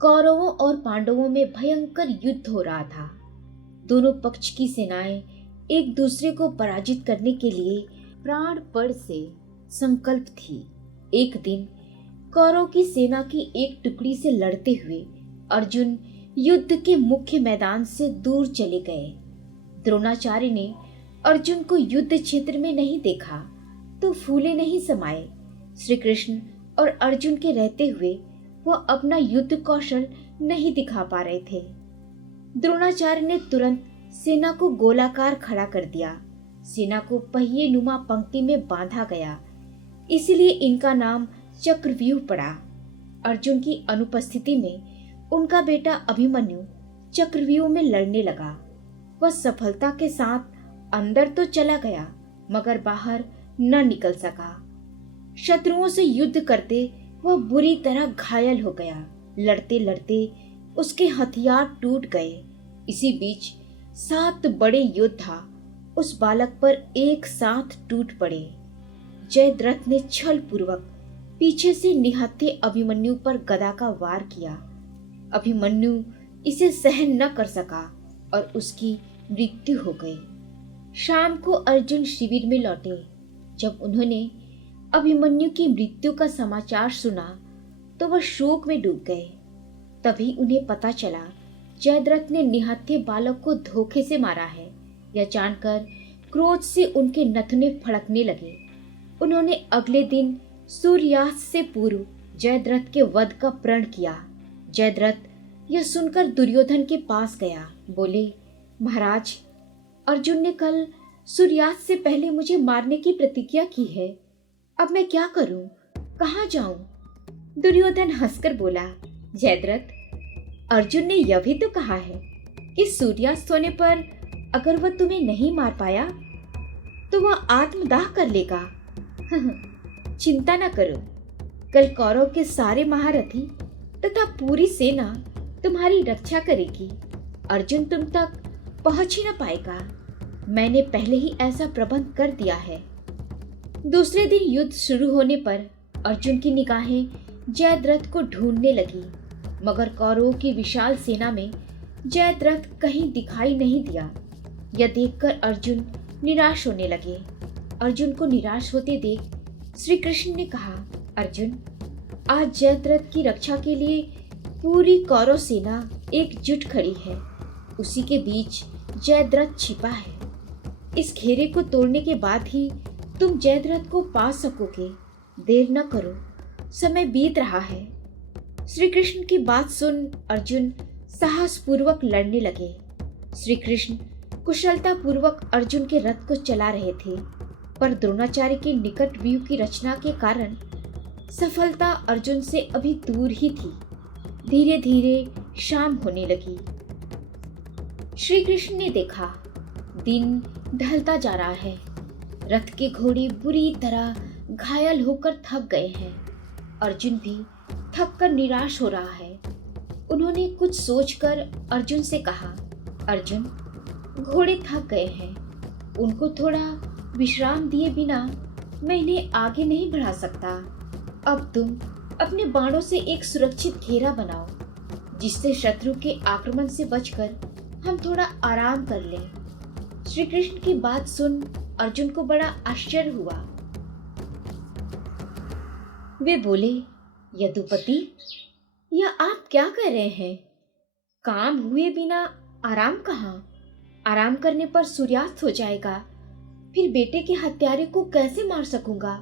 कौरवों और पांडवों में भयंकर युद्ध हो रहा था। दोनों पक्ष की सेनाएं एक दूसरे को पराजित करने के लिए प्राणपण से संकल्प थी। एक दिन कौरव की सेना की एक टुकड़ी से लड़ते हुए अर्जुन युद्ध के मुख्य मैदान से दूर चले गए। द्रोणाचार्य ने अर्जुन को युद्ध क्षेत्र में नहीं देखा तो फूले नहीं समाये। श्री कृष्ण और अर्जुन के रहते हुए वह अपना युद्ध कौशल नहीं दिखा पा रहे थे। द्रोणाचार्य ने तुरंत सेना को गोलाकार खड़ा कर दिया। सेना को पहिए नुमा पंक्ति में बांधा गया, इसलिए इनका नाम चक्रव्यूह पड़ा। अर्जुन की अनुपस्थिति में उनका बेटा अभिमन्यु चक्रव्यूह में लड़ने लगा। वह सफलता के साथ अंदर तो चला गया मगर बाहर न निकल सका। शत्रुओं से युद्ध करते वह बुरी तरह घायल हो गया। लड़ते लड़ते उसके हथियार टूट गए। इसी बीच 7 बड़े योद्धा उस बालक पर एक साथ टूट पड़े। जयद्रथ ने छल पूर्वक पीछे से निहत्थे अभिमन्यु पर गदा का वार किया। अभिमन्यु इसे सहन न कर सका और उसकी मृत्यु हो गई। शाम को अर्जुन शिविर में लौटे। जब उन्होंने अभिमन्यु की मृत्यु का समाचार सुना तो वह शोक में डूब गए। तभी उन्हें पता चला जयद्रथ ने निहत्थे बालक को धोखे से मारा है। यह जानकर क्रोध से उनके नथुने फड़कने लगे। उन्होंने अगले दिन सूर्यास्त से पूर्व जयद्रथ के वध का प्रण किया। जयद्रथ यह सुनकर दुर्योधन के पास गया। बोले, महाराज, अर्जुन ने कल सूर्यास्त से पहले मुझे मारने की प्रतिज्ञा की है। अब मैं क्या करूं? कहाँ जाऊं? दुर्योधन हंसकर बोला, जयद्रथ, अर्जुन ने यह भी तो कहा है कि सूर्यास्त होने पर अगर वह तुम्हें नहीं मार पाया तो वह आत्मदाह कर लेगा। चिंता न करो, कल कौरव के सारे महारथी तथा पूरी सेना तुम्हारी रक्षा करेगी। अर्जुन तुम तक पहुंच ही न पाएगा। मैंने पहले ही ऐसा प्रबंध कर दिया है। दूसरे दिन युद्ध शुरू होने पर अर्जुन की निगाहें जयद्रथ को ढूंढने लगी, मगर कौरवों की विशाल सेना में जयद्रथ कहीं दिखाई नहीं दिया। यह देखकर अर्जुन निराश होने लगे। अर्जुन को निराश होते देख श्री कृष्ण ने कहा, अर्जुन, आज जयद्रथ की रक्षा के लिए पूरी कौरव सेना एकजुट खड़ी है। उसी के बीच जयद्रथ छिपा है। इस घेरे को तोड़ने के बाद ही तुम जयद्रथ को पा सकोगे। देर न करो, समय बीत रहा है। श्री कृष्ण की बात सुन अर्जुन साहस पूर्वक लड़ने लगे। श्री कृष्ण कुशलता पूर्वक अर्जुन के रथ को चला रहे थे, पर द्रोणाचार्य के निकट व्यूह की रचना के कारण सफलता अर्जुन से अभी दूर ही थी। धीरे धीरे शाम होने लगी। श्री कृष्ण ने देखा दिन ढलता जा रहा है। रथ के घोड़े बुरी तरह घायल होकर थक गए हैं। अर्जुन भी थक कर निराश हो रहा है। उन्होंने कुछ सोचकर अर्जुन से कहा, अर्जुन, घोड़े थक गए हैं, उनको थोड़ा विश्राम दिए बिना मैं इन्हें आगे नहीं बढ़ा सकता। अब तुम अपने बाणों से एक सुरक्षित घेरा बनाओ, जिससे शत्रु के आक्रमण से बचकर हम थोड़ा आराम कर लें। श्री कृष्ण की बात सुन अर्जुन को बड़ा आश्चर्य हुआ। वे बोले, यदुपति, यह आप क्या कर रहे हैं? काम हुए बिना आराम कहाँ? आराम करने पर सूर्यास्त हो जाएगा, फिर बेटे के हत्यारे को कैसे मार सकूंगा?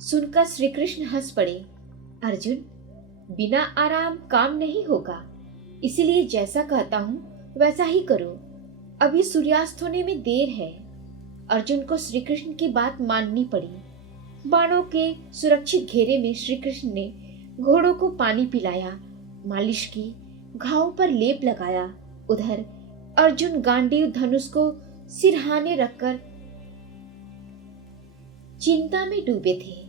सुनकर श्री कृष्ण हंस पड़े। अर्जुन, बिना आराम काम नहीं होगा, इसीलिए जैसा कहता हूँ वैसा ही करो। अभी सूर्यास्त होने में देर है। अर्जुन को श्री कृष्ण की बात माननी पड़ी। बाणों के सुरक्षित घेरे में श्री कृष्ण ने घोड़ों को पानी पिलाया, मालिश की, घाव पर लेप लगाया। उधर अर्जुन गांडीव धनुष को सिरहाने रखकर चिंता में डूबे थे।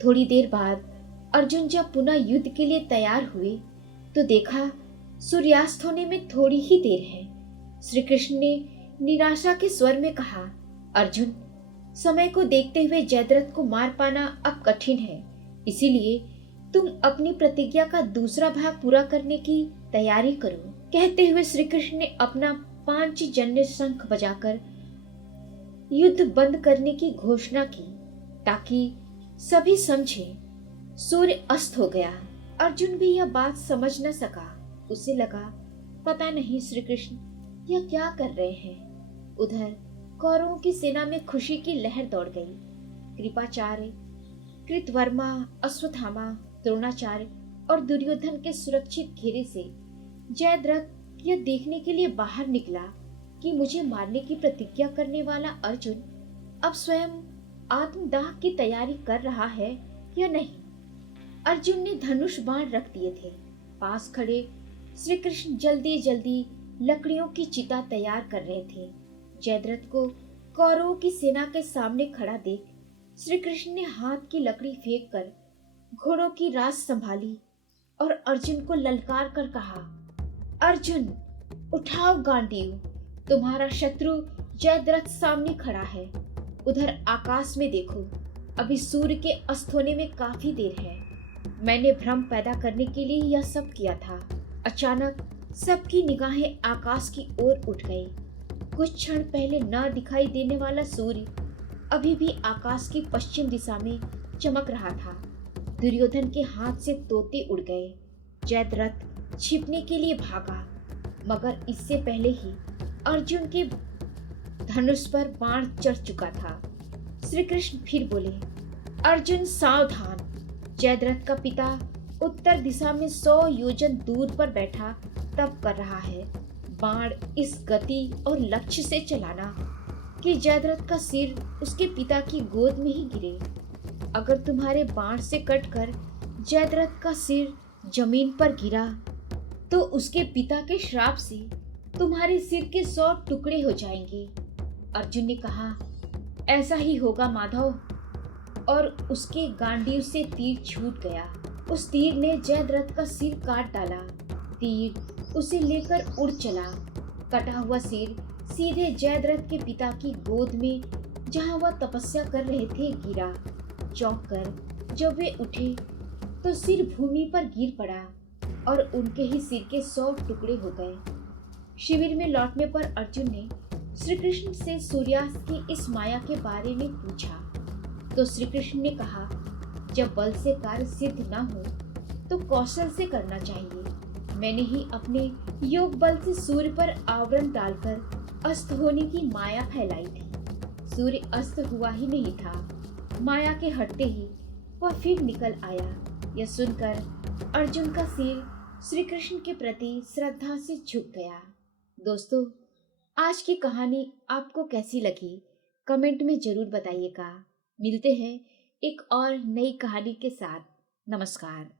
थोड़ी देर बाद अर्जुन जब पुनः युद्ध के लिए तैयार हुए तो देखा सूर्यास्त होने में थोड़ी ही देर है। श्री कृष्ण ने निराशा के स्वर में कहा, अर्जुन, समय को देखते हुए जयद्रथ को मार पाना अब कठिन है, इसीलिए तुम अपनी प्रतिज्ञा का दूसरा भाग पूरा करने की तैयारी करो। कहते हुए श्री कृष्ण ने अपना पांचजन्य शंख बजाकर युद्ध बंद करने की घोषणा की ताकि सभी समझे। सूर्य अस्त हो गया। अर्जुन भी यह बात समझ न सका। उसे लगा पता नहीं श्री कृष्ण यह क्या कर रहे हैं। उधर कौरवों की सेना में खुशी की लहर दौड़ गई। कृपाचार्य, कृतवर्मा, अश्वत्थामा, द्रोणाचार्य और दुर्योधन के सुरक्षित घेरे से जयद्रथ यह देखने के लिए बाहर निकला कि मुझे मारने की प्रतिज्ञा करने वाला अर्जुन अब स्वयं आत्मदाह की तैयारी कर रहा है या नहीं। अर्जुन ने धनुष बाण रख दिए थे। पास खड़े श्री कृष्ण जल्दी जल्दी लकड़ियों की चिता तैयार कर रहे थे। जयद्रथ को कौरवों की सेना के सामने खड़ा देख श्री कृष्ण ने हाथ की लकड़ी फेंक कर घोड़ों की रास संभाली और अर्जुन को ललकार कर कहा, अर्जुन उठाओ गांडीव, तुम्हारा शत्रु जयद्रथ सामने खड़ा है। उधर आकाश में देखो, अभी सूर्य के अस्त होने में काफी देर है। मैंने भ्रम पैदा करने के लिए यह सब किया था। अचानक सबकी निगाहें आकाश की ओर उठ गई। कुछ क्षण पहले न दिखाई देने वाला सूर्य अभी भी आकाश की पश्चिम दिशा में चमक रहा था। दुर्योधन के हाथ से तोते उड़ गए। जयद्रथ छिपने के लिए भागा, मगर इससे पहले ही अर्जुन के धनुष पर बाण चढ़ चुका था। श्री कृष्ण फिर बोले, अर्जुन सावधान। जयद्रथ का पिता उत्तर दिशा में 100 योजन दूर पर बैठा तप कर रहा है। बाण इस गति और लक्ष्य से चलाना कि जयद्रथ का सिर उसके पिता की गोद में ही गिरे। अगर तुम्हारे बाण से कटकर जयद्रथ का सिर जमीन पर गिरा तो उसके पिता के श्राप से तुम्हारे सिर के 100 टुकड़े हो जाएंगे। अर्जुन ने कहा, ऐसा ही होगा माधव। और उसके गांडीव से तीर छूट गया। उस तीर ने जयद्रथ का सिर काट डाला। तीर उसे लेकर उड़ चला। कटा हुआ सिर सीधे जयद्रथ के पिता की गोद में, जहां वह तपस्या कर रहे थे, गिरा। चौंक कर जब वे उठे तो सिर भूमि पर गिर पड़ा और उनके ही सिर के 100 टुकड़े हो गए। शिविर में लौटने पर अर्जुन ने श्री कृष्ण से सूर्यास्त की इस माया के बारे में पूछा तो श्री कृष्ण ने कहा, जब बल से कार्य सिद्ध न हो तो कौशल से करना चाहिए। मैंने ही अपने योग बल से सूर्य पर आवरण डालकर अस्त होने की माया फैलाई थी। सूर्य अस्त हुआ ही नहीं था, माया के हटते ही वह फिर निकल आया। यह सुनकर अर्जुन का सिर श्री कृष्ण के प्रति श्रद्धा से झुक गया। दोस्तों, आज की कहानी आपको कैसी लगी कमेंट में जरूर बताइएगा। मिलते हैं एक और नई कहानी के साथ। नमस्कार।